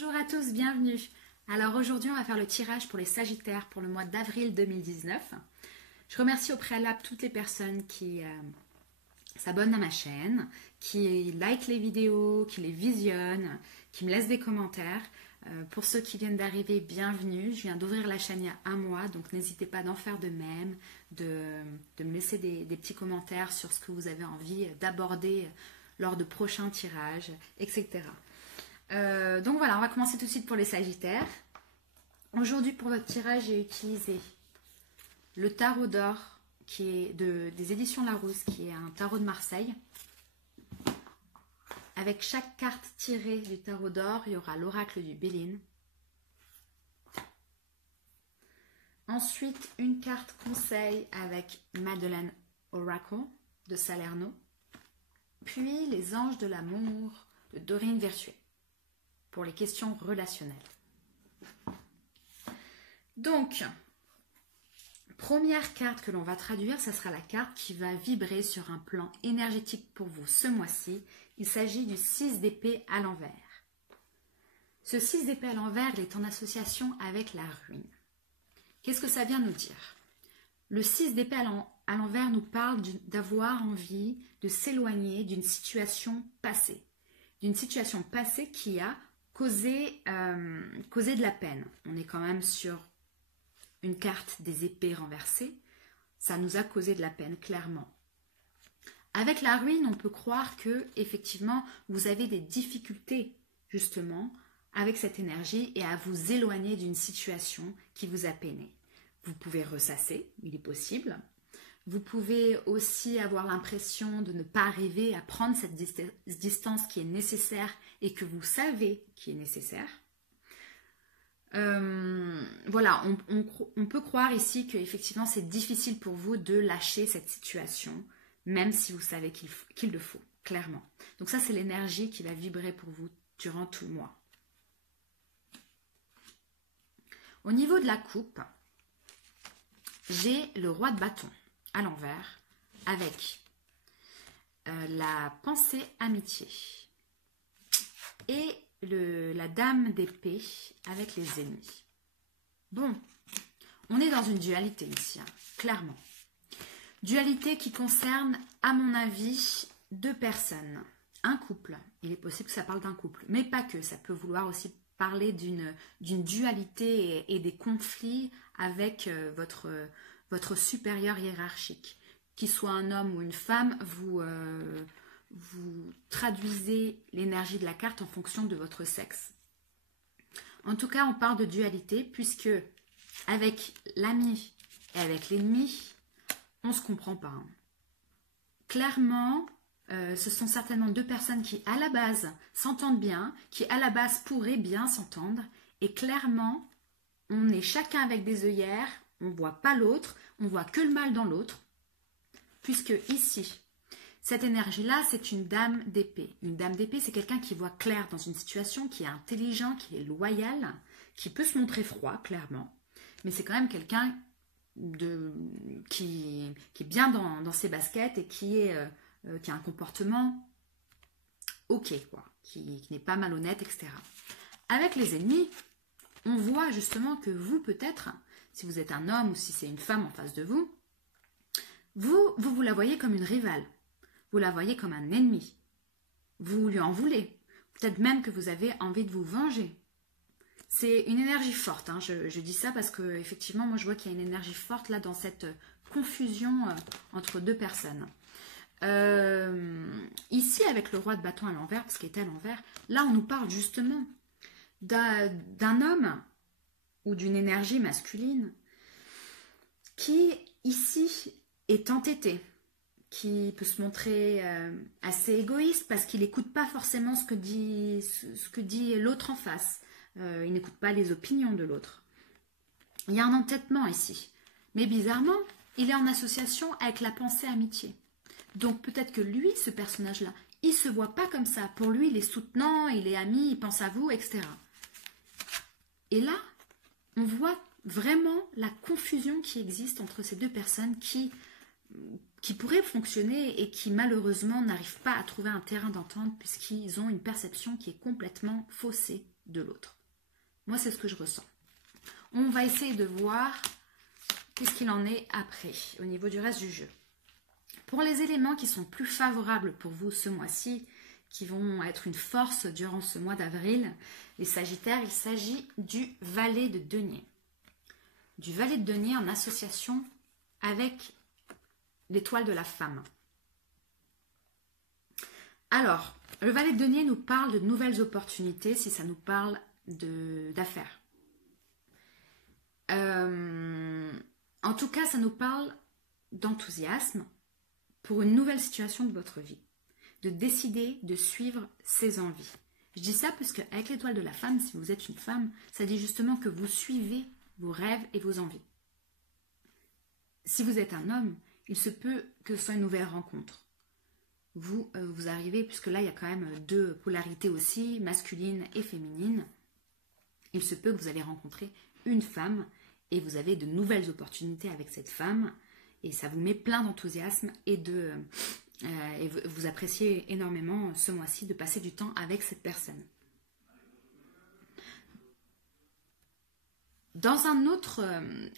Bonjour à tous, bienvenue. Alors aujourd'hui on va faire le tirage pour les Sagittaires pour le mois d'avril 2019. Je remercie au préalable toutes les personnes qui s'abonnent à ma chaîne, qui like les vidéos, qui les visionnent, qui me laissent des commentaires. Pour ceux qui viennent d'arriver, bienvenue. Je viens d'ouvrir la chaîne il y a un mois, donc n'hésitez pas d'en faire de même, de me laisser des petits commentaires sur ce que vous avez envie d'aborder lors de prochains tirages, etc. Donc voilà, on va commencer tout de suite pour les Sagittaires. Aujourd'hui pour votre tirage, j'ai utilisé le tarot d'or qui est des éditions Larousse, qui est un tarot de Marseille. Avec chaque carte tirée du tarot d'or, il y aura l'oracle du Béline. Ensuite, une carte conseil avec Madeleine Oracle de Salerno. Puis les anges de l'amour de Dorine Virtue pour les questions relationnelles. Donc, première carte que l'on va traduire, ça sera la carte qui va vibrer sur un plan énergétique pour vous ce mois-ci. Il s'agit du 6 d'épée à l'envers. Ce 6 d'épée à l'envers, il est en association avec la ruine. Qu'est-ce que ça vient nous dire? Le 6 d'épée à l'envers nous parle d'avoir envie de s'éloigner d'une situation passée. D'une situation passée qui a causé de la peine. On est quand même sur une carte des épées renversées. Ça nous a causé de la peine, clairement. Avec la ruine, on peut croire que effectivement, vous avez des difficultés, justement, avec cette énergie et à vous éloigner d'une situation qui vous a peiné. Vous pouvez ressasser, il est possible. Vous pouvez aussi avoir l'impression de ne pas arriver à prendre cette distance qui est nécessaire et que vous savez qui est nécessaire. Voilà, on peut croire ici que effectivement c'est difficile pour vous de lâcher cette situation, même si vous savez qu'il le faut, clairement. Donc ça, c'est l'énergie qui va vibrer pour vous durant tout le mois. Au niveau de la coupe, j'ai le roi de bâton à l'envers avec la pensée amitié et la dame d'épée avec les ennemis. Bon, on est dans une dualité ici, hein, clairement. Dualité qui concerne, à mon avis, deux personnes. Un couple, il est possible que ça parle d'un couple, mais pas que, ça peut vouloir aussi parler d'une dualité et des conflits avec votre supérieur hiérarchique. Qu'il soit un homme ou une femme, vous traduisez l'énergie de la carte en fonction de votre sexe. En tout cas, on parle de dualité puisque avec l'ami et avec l'ennemi, on ne se comprend pas. Hein. Clairement, ce sont certainement deux personnes qui, à la base, s'entendent bien, qui, à la base, pourraient bien s'entendre. Et clairement, on est chacun avec des œillères, on ne voit pas l'autre, on voit que le mal dans l'autre. Puisque ici, cette énergie-là, c'est une dame d'épée. Une dame d'épée, c'est quelqu'un qui voit clair dans une situation, qui est intelligent, qui est loyal, qui peut se montrer froid, clairement. Mais c'est quand même quelqu'un qui est bien dans ses baskets et qui a un comportement ok, quoi, qui n'est pas malhonnête, etc. Avec les ennemis, on voit justement que vous, peut-être, si vous êtes un homme ou si c'est une femme en face de vous, vous la voyez comme une rivale. Vous la voyez comme un ennemi. Vous lui en voulez. Peut-être même que vous avez envie de vous venger. C'est une énergie forte. Hein. Je dis ça parce que effectivement, moi je vois qu'il y a une énergie forte là dans cette confusion entre deux personnes. Ici, avec le roi de bâton à l'envers, parce qu'il était à l'envers, là on nous parle justement d'un homme ou d'une énergie masculine qui ici est entêté, qui peut se montrer assez égoïste parce qu'il n'écoute pas forcément ce que dit l'autre en face. Il n'écoute pas les opinions de l'autre. Il y a un entêtement ici. Mais bizarrement, il est en association avec la pensée amitié. Donc peut-être que lui, ce personnage-là, il ne se voit pas comme ça. Pour lui, il est soutenant, il est ami, il pense à vous, etc. Et là, on voit vraiment la confusion qui existe entre ces deux personnes qui pourraient fonctionner et qui malheureusement n'arrivent pas à trouver un terrain d'entente puisqu'ils ont une perception qui est complètement faussée de l'autre. Moi, c'est ce que je ressens. On va essayer de voir qu'est-ce qu'il en est après, au niveau du reste du jeu. Pour les éléments qui sont plus favorables pour vous ce mois-ci, qui vont être une force durant ce mois d'avril, les Sagittaires, il s'agit du valet de denier. Du valet de denier en association avec l'étoile de la femme. Alors, le valet de denier nous parle de nouvelles opportunités si ça nous parle d'affaires. En tout cas, ça nous parle d'enthousiasme pour une nouvelle situation de votre vie. De décider de suivre ses envies. Je dis ça parce qu'avec l'étoile de la femme, si vous êtes une femme, ça dit justement que vous suivez vos rêves et vos envies. Si vous êtes un homme, il se peut que ce soit une nouvelle rencontre. Vous arrivez, puisque là il y a quand même deux polarités aussi, masculine et féminine. Il se peut que vous allez rencontrer une femme et vous avez de nouvelles opportunités avec cette femme et ça vous met plein d'enthousiasme et vous appréciez énormément ce mois-ci de passer du temps avec cette personne. Dans un autre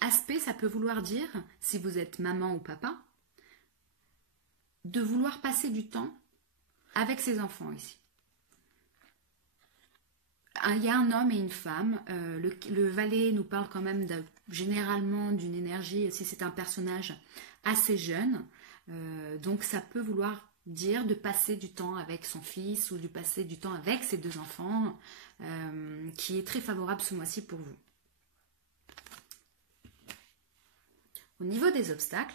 aspect, ça peut vouloir dire, si vous êtes maman ou papa, de vouloir passer du temps avec ses enfants ici. Il y a un homme et une femme. Le valet nous parle quand même généralement d'une énergie, si c'est un personnage assez jeune. Donc ça peut vouloir dire de passer du temps avec son fils ou de passer du temps avec ses deux enfants, qui est très favorable ce mois-ci pour vous. Au niveau des obstacles,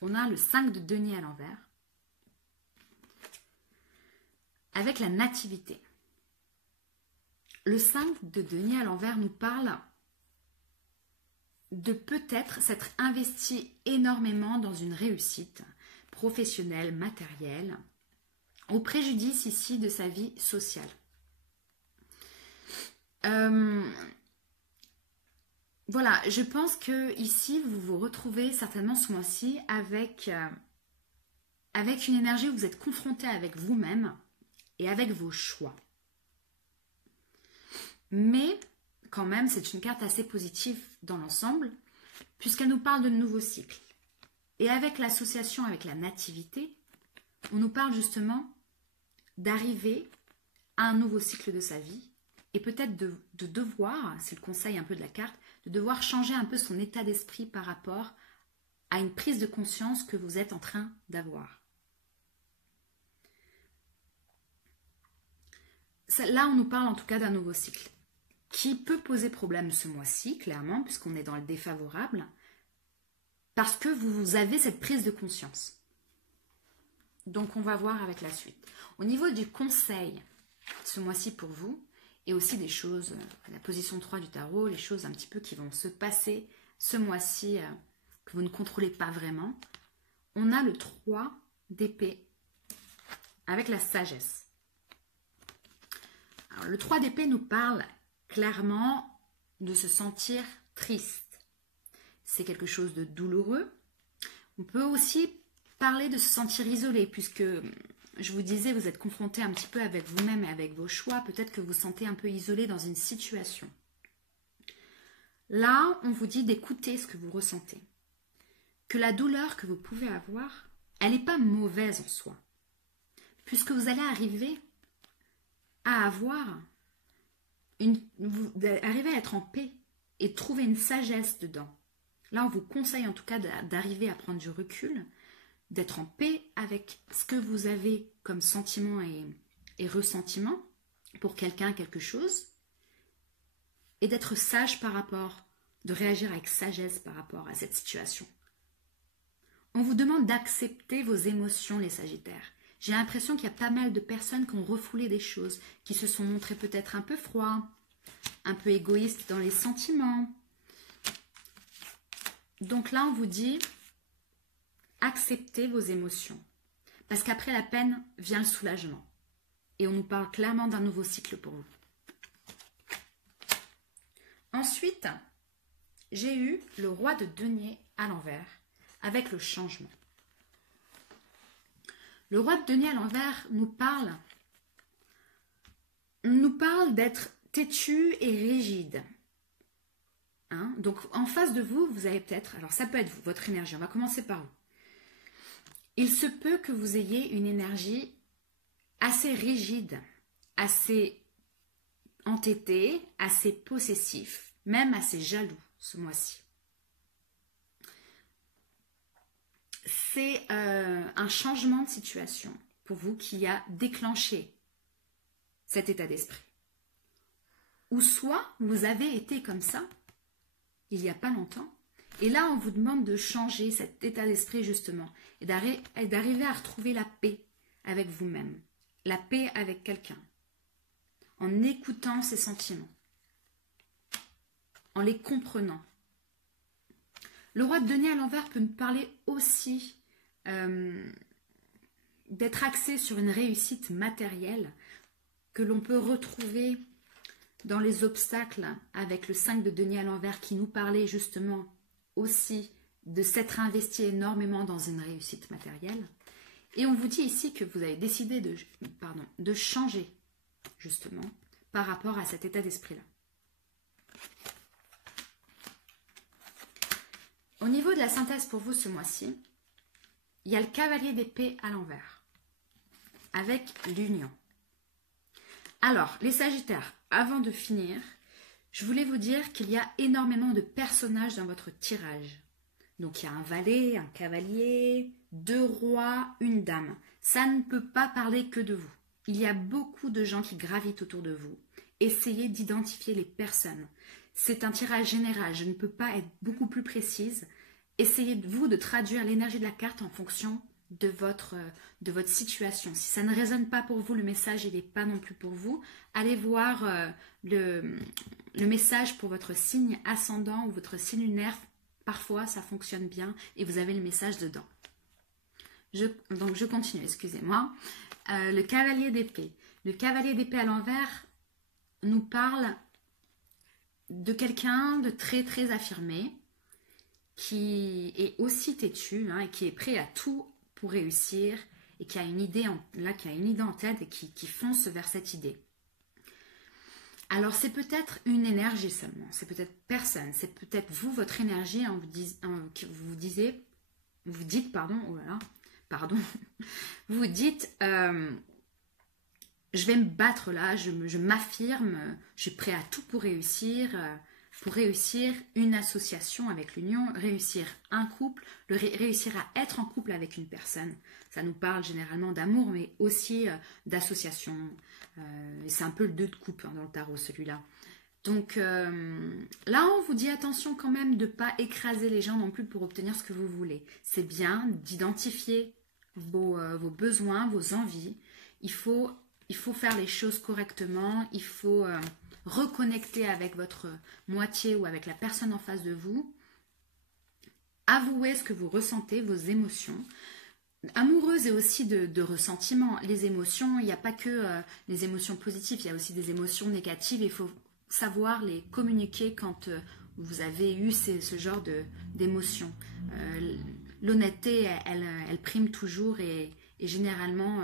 on a le 5 de denier à l'envers, avec la nativité. Le 5 de denier à l'envers nous parle de peut-être s'être investi énormément dans une réussite professionnelle, matérielle, au préjudice ici de sa vie sociale. Voilà, je pense que ici vous vous retrouvez certainement ce mois-ci avec une énergie où vous êtes confronté avec vous-même et avec vos choix. Mais quand même, c'est une carte assez positive dans l'ensemble, puisqu'elle nous parle de nouveaux cycles. Et avec l'association avec la nativité, on nous parle justement d'arriver à un nouveau cycle de sa vie, et peut-être de devoir, c'est le conseil un peu de la carte, de devoir changer un peu son état d'esprit par rapport à une prise de conscience que vous êtes en train d'avoir. Là, on nous parle en tout cas d'un nouveau cycle qui peut poser problème ce mois-ci, clairement, puisqu'on est dans le défavorable, parce que vous avez cette prise de conscience. Donc, on va voir avec la suite. Au niveau du conseil, ce mois-ci pour vous, et aussi des choses, la position 3 du tarot, les choses un petit peu qui vont se passer ce mois-ci, que vous ne contrôlez pas vraiment, on a le 3 d'épée avec la sagesse. Alors, le 3 d'épée nous parle clairement de se sentir triste. C'est quelque chose de douloureux. On peut aussi parler de se sentir isolé, puisque je vous disais, vous êtes confronté un petit peu avec vous-même et avec vos choix. Peut-être que vous vous sentez un peu isolé dans une situation. Là, on vous dit d'écouter ce que vous ressentez. Que la douleur que vous pouvez avoir, elle n'est pas mauvaise en soi. Puisque vous allez arriver à arriver à être en paix et trouver une sagesse dedans. Là, on vous conseille en tout cas d'arriver à prendre du recul, d'être en paix avec ce que vous avez comme sentiment et ressentiment pour quelqu'un, quelque chose, et d'être sage par rapport, de réagir avec sagesse par rapport à cette situation. On vous demande d'accepter vos émotions, les Sagittaires. J'ai l'impression qu'il y a pas mal de personnes qui ont refoulé des choses, qui se sont montrées peut-être un peu froids, un peu égoïstes dans les sentiments. Donc là, on vous dit, acceptez vos émotions. Parce qu'après la peine vient le soulagement. Et on nous parle clairement d'un nouveau cycle pour vous. Ensuite, j'ai eu le roi de denier à l'envers, avec le changement. Le roi de denier à l'envers nous parle parle d'être têtu et rigide. Hein? Donc en face de vous, vous avez peut-être, alors ça peut être vous, votre énergie, on va commencer par vous. Il se peut que vous ayez une énergie assez rigide, assez entêté, assez possessif, même assez jaloux ce mois-ci. C'est un changement de situation pour vous qui a déclenché cet état d'esprit. Ou soit vous avez été comme ça il n'y a pas longtemps, et là on vous demande de changer cet état d'esprit justement, et d'arriver à retrouver la paix avec vous-même, la paix avec quelqu'un, en écoutant ses sentiments, en les comprenant. Le roi de denier à l'envers peut nous parler aussi d'être axé sur une réussite matérielle que l'on peut retrouver dans les obstacles avec le 5 de denier à l'envers qui nous parlait justement aussi de s'être investi énormément dans une réussite matérielle. Et on vous dit ici que vous avez décidé de changer justement par rapport à cet état d'esprit-là. Au niveau de la synthèse pour vous ce mois-ci, il y a le cavalier d'épée à l'envers avec l'union. Alors, les Sagittaires, avant de finir, je voulais vous dire qu'il y a énormément de personnages dans votre tirage. Donc, il y a un valet, un cavalier, 2 rois, une dame. Ça ne peut pas parler que de vous. Il y a beaucoup de gens qui gravitent autour de vous. Essayez d'identifier les personnes. C'est un tirage général, je ne peux pas être beaucoup plus précise. Essayez vous de traduire l'énergie de la carte en fonction de votre situation. Si ça ne résonne pas pour vous, le message il n'est pas non plus pour vous. Allez voir le message pour votre signe ascendant ou votre signe lunaire. Parfois, ça fonctionne bien et vous avez le message dedans. Donc, je continue, excusez-moi. Le cavalier d'épée. Le cavalier d'épée à l'envers nous parle de quelqu'un de très, très affirmé, qui est aussi têtu et qui est prêt à tout pour réussir et qui a une idée en tête et qui fonce vers cette idée. Alors, c'est peut-être une énergie seulement, c'est peut-être personne, c'est peut-être vous, votre énergie, vous dites, vous dites, je vais me battre là, je m'affirme, je suis prêt à tout pour réussir une association avec l'union, réussir un couple, réussir à être en couple avec une personne. Ça nous parle généralement d'amour, mais aussi d'association. C'est un peu le 2 de coupe dans le tarot, celui-là. Donc là, on vous dit attention quand même de ne pas écraser les gens non plus pour obtenir ce que vous voulez. C'est bien d'identifier vos besoins, vos envies. Il faut faire les choses correctement. Il faut reconnecter avec votre moitié ou avec la personne en face de vous. Avouez ce que vous ressentez, vos émotions. Amoureuses et aussi de ressentiment. Les émotions, il n'y a pas que les émotions positives, il y a aussi des émotions négatives. Il faut savoir les communiquer quand vous avez eu ce genre d'émotions. L'honnêteté, elle prime toujours et généralement,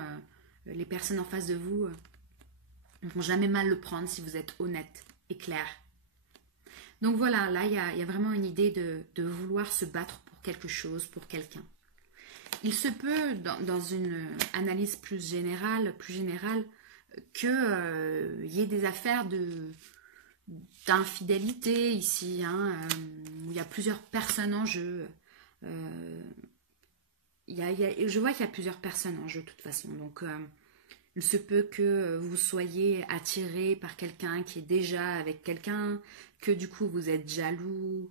les personnes en face de vous ne vont jamais mal le prendre si vous êtes honnête et clair. Donc voilà, là, il y a vraiment une idée de vouloir se battre pour quelque chose, pour quelqu'un. Il se peut, dans une analyse plus générale, qu'il y ait des affaires d'infidélité ici, où il y a plusieurs personnes en jeu. Je vois qu'il y a plusieurs personnes en jeu de toute façon. Donc, il se peut que vous soyez attiré par quelqu'un qui est déjà avec quelqu'un, que du coup vous êtes jaloux.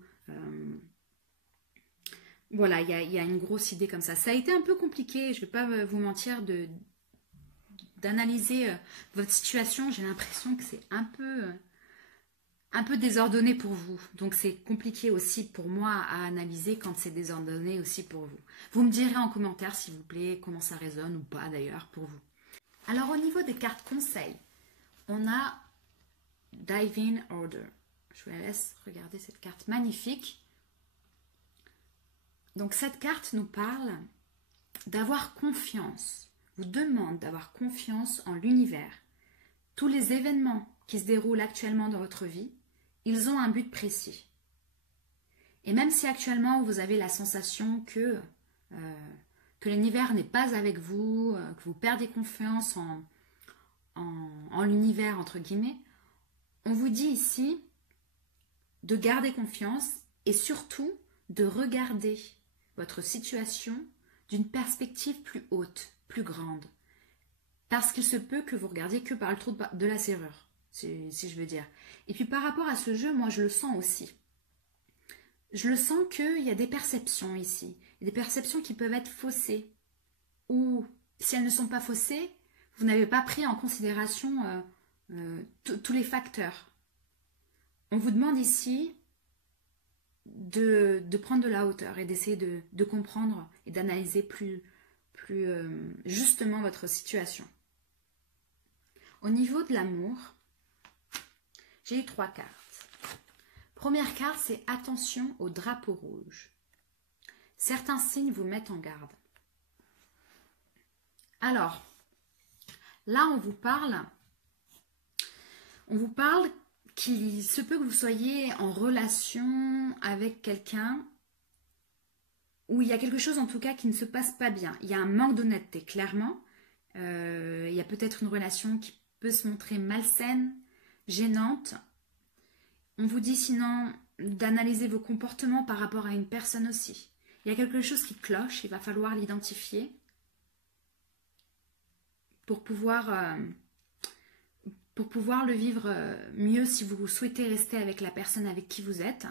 Voilà, il y a une grosse idée comme ça. Ça a été un peu compliqué, je ne vais pas vous mentir, d'analyser votre situation. J'ai l'impression que c'est un peu désordonné pour vous. Donc c'est compliqué aussi pour moi à analyser quand c'est désordonné aussi pour vous. Vous me direz en commentaire s'il vous plaît comment ça résonne ou pas d'ailleurs pour vous. Alors au niveau des cartes conseils, on a Divine Order. Je vous laisse regarder cette carte magnifique. Donc cette carte nous parle d'avoir confiance, vous demande d'avoir confiance en l'univers. Tous les événements qui se déroulent actuellement dans votre vie, ils ont un but précis. Et même si actuellement vous avez la sensation que l'univers n'est pas avec vous, que vous perdez confiance en l'univers, entre guillemets, on vous dit ici de garder confiance et surtout de regarder votre situation d'une perspective plus haute, plus grande. Parce qu'il se peut que vous regardiez que par le trou de la serrure, si je veux dire. Et puis par rapport à ce jeu, moi je le sens aussi. Je le sens qu'il y a des perceptions ici, des perceptions qui peuvent être faussées. Ou si elles ne sont pas faussées, vous n'avez pas pris en considération tous les facteurs. On vous demande ici de prendre de la hauteur et d'essayer de comprendre et d'analyser plus justement votre situation. Au niveau de l'amour, j'ai eu 3 cartes. Première carte, c'est attention au drapeau rouge. Certains signes vous mettent en garde. Alors, là on vous parle qu'il se peut que vous soyez en relation avec quelqu'un où il y a quelque chose en tout cas qui ne se passe pas bien. Il y a un manque d'honnêteté, clairement. Il y a peut-être une relation qui peut se montrer malsaine, gênante. On vous dit sinon d'analyser vos comportements par rapport à une personne aussi. Il y a quelque chose qui cloche, il va falloir l'identifier pour pouvoir le vivre mieux si vous souhaitez rester avec la personne avec qui vous êtes.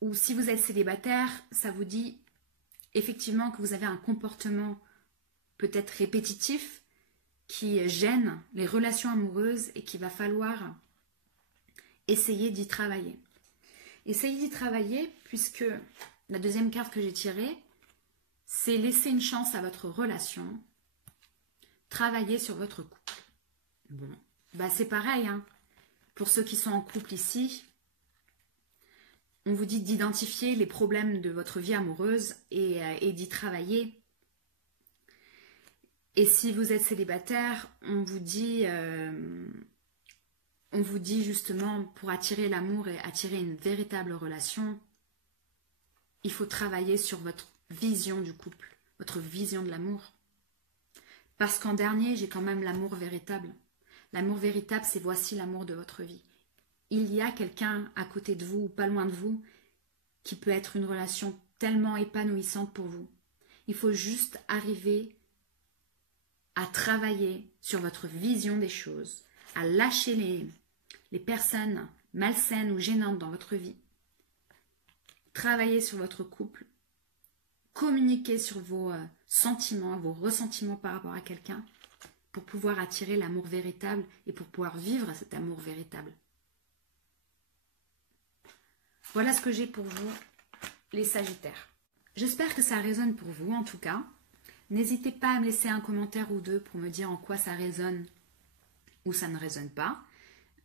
Ou si vous êtes célibataire, ça vous dit effectivement que vous avez un comportement peut-être répétitif qui gêne les relations amoureuses et qu'il va falloir essayer d'y travailler. Essayez d'y travailler puisque la deuxième carte que j'ai tirée, c'est laisser une chance à votre relation, travailler sur votre couple. Bon, bah c'est pareil, hein. Pour ceux qui sont en couple ici, on vous dit d'identifier les problèmes de votre vie amoureuse et d'y travailler. Et si vous êtes célibataire, on vous dit justement pour attirer l'amour et attirer une véritable relation, il faut travailler sur votre vision du couple, votre vision de l'amour. Parce qu'en dernier, j'ai quand même l'amour véritable. L'amour véritable, c'est voici l'amour de votre vie. Il y a quelqu'un à côté de vous ou pas loin de vous qui peut être une relation tellement épanouissante pour vous. Il faut juste arriver à travailler sur votre vision des choses, à lâcher les personnes malsaines ou gênantes dans votre vie. Travailler sur votre couple, communiquer sur vos sentiments, vos ressentiments par rapport à quelqu'un pour pouvoir attirer l'amour véritable et pour pouvoir vivre cet amour véritable. Voilà ce que j'ai pour vous, les Sagittaires. J'espère que ça résonne pour vous en tout cas. N'hésitez pas à me laisser un commentaire ou deux pour me dire en quoi ça résonne ou ça ne résonne pas.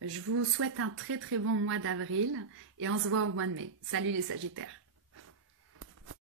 Je vous souhaite un très très bon mois d'avril et on se voit au mois de mai. Salut les Sagittaires!